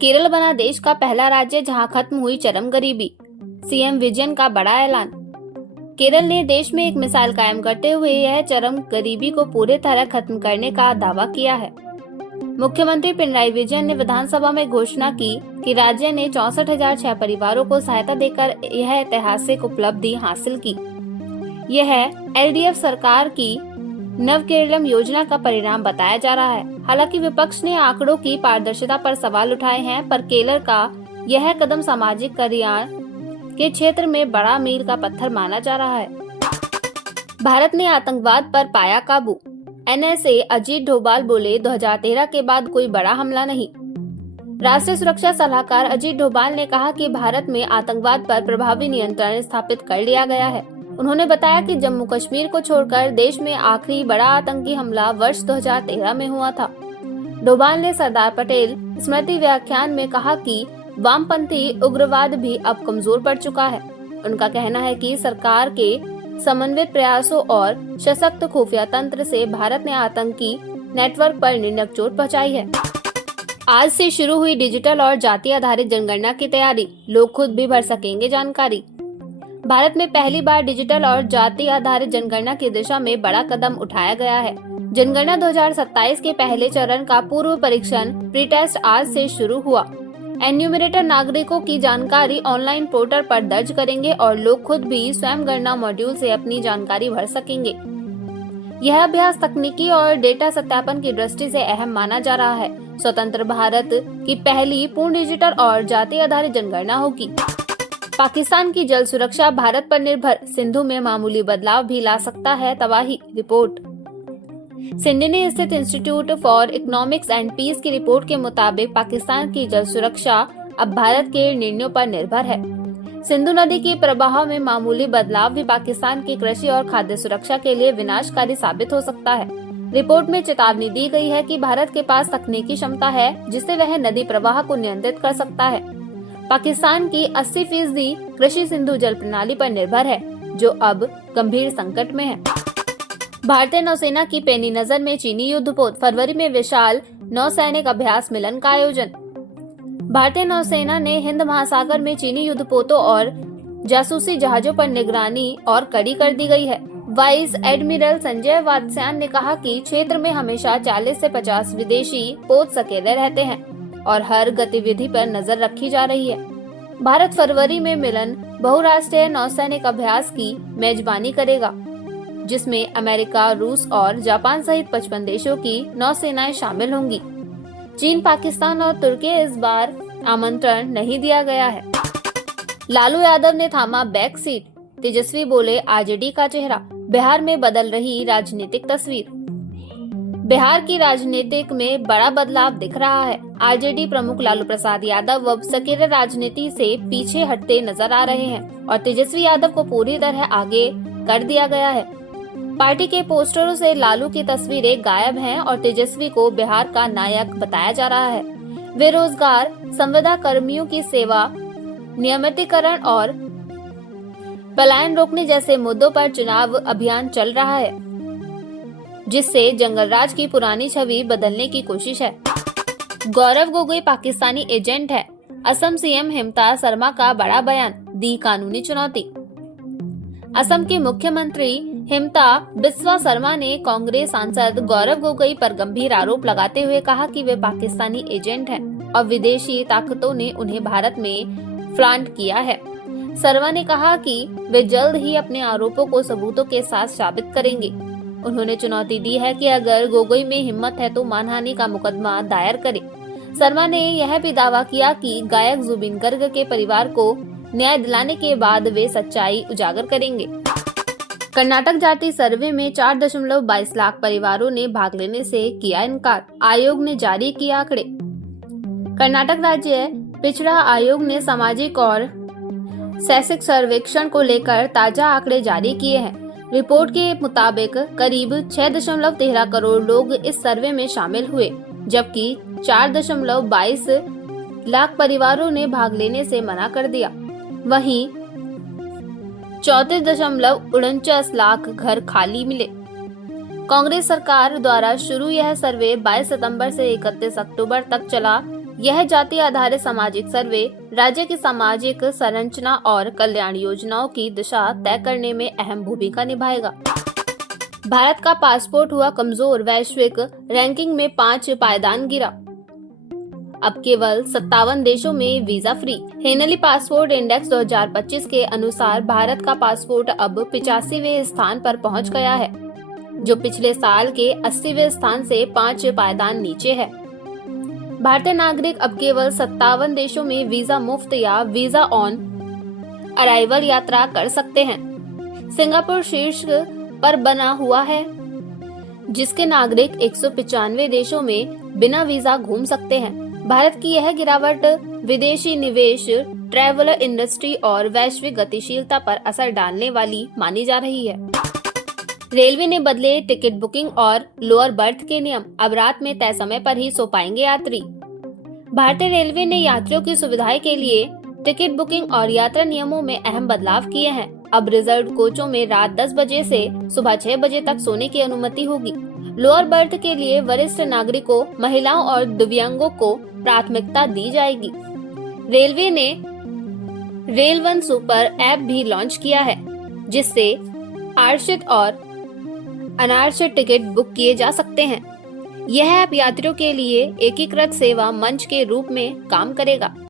केरल बना देश का पहला राज्य जहां खत्म हुई चरम गरीबी। सीएम विजयन का बड़ा ऐलान। केरल ने देश में एक मिसाल कायम करते हुए यह चरम गरीबी को पूरी तरह खत्म करने का दावा किया है। मुख्यमंत्री पिनराई विजयन ने विधानसभा में घोषणा की कि राज्य ने 64,006 परिवारों को सहायता देकर यह ऐतिहासिक उपलब्धि हासिल की। यह एलडीएफ सरकार की नव केरलम योजना का परिणाम बताया जा रहा है। हालांकि विपक्ष ने आंकड़ों की पारदर्शिता पर सवाल उठाए हैं, पर केरल का यह कदम सामाजिक कल्याण के क्षेत्र में बड़ा मील का पत्थर माना जा रहा है। भारत ने आतंकवाद पर पाया काबू। एनएसए अजीत डोभाल बोले, 2013 के बाद कोई बड़ा हमला नहीं। राष्ट्रीय सुरक्षा सलाहकार अजीत डोभाल ने कहा कि भारत में आतंकवाद पर प्रभावी नियंत्रण स्थापित कर लिया गया है। उन्होंने बताया कि जम्मू कश्मीर को छोड़कर देश में आखिरी बड़ा आतंकी हमला वर्ष 2013 में हुआ था। डोभाल ने सरदार पटेल स्मृति व्याख्यान में कहा कि वामपंथी उग्रवाद भी अब कमजोर पड़ चुका है। उनका कहना है कि सरकार के समन्वित प्रयासों और सशक्त खुफिया तंत्र से भारत ने आतंकी नेटवर्क पर निर्णायक चोट पहुंचाई है। आज से शुरू हुई डिजिटल और जाति आधारित जनगणना की तैयारी, लोग खुद भी भर सकेंगे जानकारी। भारत में पहली बार डिजिटल और जाति आधारित जनगणना की दिशा में बड़ा कदम उठाया गया है। जनगणना 2027 के पहले चरण का पूर्व परीक्षण प्री टेस्ट आज से शुरू हुआ। एन्यूमरेटर नागरिकों की जानकारी ऑनलाइन पोर्टल पर दर्ज करेंगे और लोग खुद भी स्वयं गणना मॉड्यूल से अपनी जानकारी भर सकेंगे। यह अभ्यास तकनीकी और डेटा सत्यापन की दृष्टि से अहम माना जा रहा है। स्वतंत्र भारत की पहली पूर्ण डिजिटल और जाति आधारित जनगणना होगी। पाकिस्तान की जल सुरक्षा भारत पर निर्भर, सिंधु में मामूली बदलाव भी ला सकता है तबाही। रिपोर्ट। सिडनी स्थित Institute for Economics and Peace की रिपोर्ट के मुताबिक पाकिस्तान की जल सुरक्षा अब भारत के निर्णयों पर निर्भर है। सिंधु नदी के प्रवाह में मामूली बदलाव भी पाकिस्तान की कृषि और खाद्य सुरक्षा के लिए विनाशकारी साबित हो सकता है। रिपोर्ट में चेतावनी दी गई है कि भारत के पास तकनीकी क्षमता है जिससे वह नदी प्रवाह को नियंत्रित कर सकता है। पाकिस्तान की 80% कृषि सिंधु जल प्रणाली पर निर्भर है, जो अब गंभीर संकट में है। भारतीय नौसेना की पैनी नजर में चीनी युद्धपोत, फरवरी में विशाल नौसैनिक अभ्यास मिलन का आयोजन। भारतीय नौसेना ने हिंद महासागर में चीनी युद्धपोतों और जासूसी जहाजों पर निगरानी और कड़ी कर दी गई है। वाइस एडमिरल संजय वात्स्यायन ने कहा कि क्षेत्र में हमेशा 40 से 50 विदेशी पोत सकेले रहते हैं और हर गतिविधि पर नजर रखी जा रही है। भारत फरवरी में मिलन बहुराष्ट्रीय नौसैनिक अभ्यास की मेजबानी करेगा, जिसमें अमेरिका, रूस और जापान सहित 55 देशों की नौसेनाएं शामिल होंगी। चीन, पाकिस्तान और तुर्की इस बार आमंत्रण नहीं दिया गया है। लालू यादव ने थामा बैक सीट, तेजस्वी बोले आरजेडी का चेहरा। बिहार में बदल रही राजनीतिक तस्वीर। बिहार की राजनीतिक में बड़ा बदलाव दिख रहा है। आरजेडी प्रमुख लालू प्रसाद यादव अब सक्रिय राजनीति से पीछे हटते नजर आ रहे हैं और तेजस्वी यादव को पूरी तरह आगे कर दिया गया है। पार्टी के पोस्टरों से लालू की तस्वीरें गायब हैं और तेजस्वी को बिहार का नायक बताया जा रहा है। बेरोजगार, संविदा कर्मियों की सेवा, नियमितीकरण और पलायन रोकने जैसे मुद्दों पर चुनाव अभियान चल रहा है, जिससे जंगल राज की पुरानी छवि बदलने की कोशिश है। गौरव गोगोई पाकिस्तानी एजेंट है, असम सीएम हेमंता शर्मा का बड़ा बयान, दी कानूनी चुनौती। असम के मुख्यमंत्री हेमंता बिस्वा शर्मा ने कांग्रेस सांसद गौरव गोगोई पर गंभीर आरोप लगाते हुए कहा कि वे पाकिस्तानी एजेंट हैं और विदेशी ताकतों ने उन्हें भारत में फ्लांट किया है। शर्मा ने कहा कि वे जल्द ही अपने आरोपों को सबूतों के साथ साबित करेंगे। उन्होंने चुनौती दी है कि अगर गोगोई में हिम्मत है तो मानहानि का मुकदमा दायर करे। शर्मा ने यह भी दावा किया कि गायक जुबिन गर्ग के परिवार को न्याय दिलाने के बाद वे सच्चाई उजागर करेंगे। कर्नाटक जाति सर्वे में 4.22 लाख परिवारों ने भाग लेने से किया इनकार, आयोग ने जारी किए आंकड़े। कर्नाटक राज्य पिछड़ा आयोग ने सामाजिक और शैक्षिक सर्वेक्षण को लेकर ताजा आंकड़े जारी किए हैं। रिपोर्ट के मुताबिक करीब 6.13 करोड़ लोग इस सर्वे में शामिल हुए, जबकि 4.22 लाख परिवारों ने भाग लेने से मना कर दिया। वहीं 34.49 लाख घर खाली मिले। कांग्रेस सरकार द्वारा शुरू यह सर्वे 22 सितंबर से 31 अक्टूबर तक चला। यह जाति आधारित सामाजिक सर्वे राज्य की सामाजिक संरचना और कल्याण योजनाओं की दिशा तय करने में अहम भूमिका निभाएगा। भारत का पासपोर्ट हुआ कमजोर, वैश्विक रैंकिंग में 5 पायदान गिरा। अब केवल 57 देशों में visa free. Henley passport index 2025 के अनुसार भारत का पासपोर्ट अब 85वें स्थान पर पहुंच गया है, जो पिछले साल के 80वें स्थान से 5 पायदान नीचे है। भारतीय नागरिक अब केवल 57 देशों में वीजा मुफ्त या वीजा ऑन अराइवल यात्रा कर सकते हैं। सिंगापुर शीर्ष पर बना हुआ है, जिसके नागरिक 195 देशों में बिना वीजा घूम सकते हैं। भारत की यह गिरावट विदेशी निवेश, ट्रैवल इंडस्ट्री और वैश्विक गतिशीलता पर असर डालने वाली मानी जा रही है। रेलवे ने बदले टिकट बुकिंग और लोअर बर्थ के नियम। अब रात में तय समय पर ही सो पाएंगे यात्री। भारतीय रेलवे ने यात्रियों की सुविधा के लिए टिकट बुकिंग और यात्रा नियमों में अहम बदलाव किए हैं। अब रिजर्व कोचों में रात 10 बजे से सुबह 6 बजे तक सोने की अनुमति होगी। लोअर बर्थ के लिए वरिष्ठ नागरिकों, महिलाओं और दिव्यांगों को प्राथमिकता दी जाएगी। रेलवे ने रेल वन सुपर ऐप भी लॉन्च किया है, जिससे आरक्षित और अनारक्षित टिकट बुक किए जा सकते हैं। यह ऐप यात्रियों के लिए एकीकृत सेवा मंच के रूप में काम करेगा।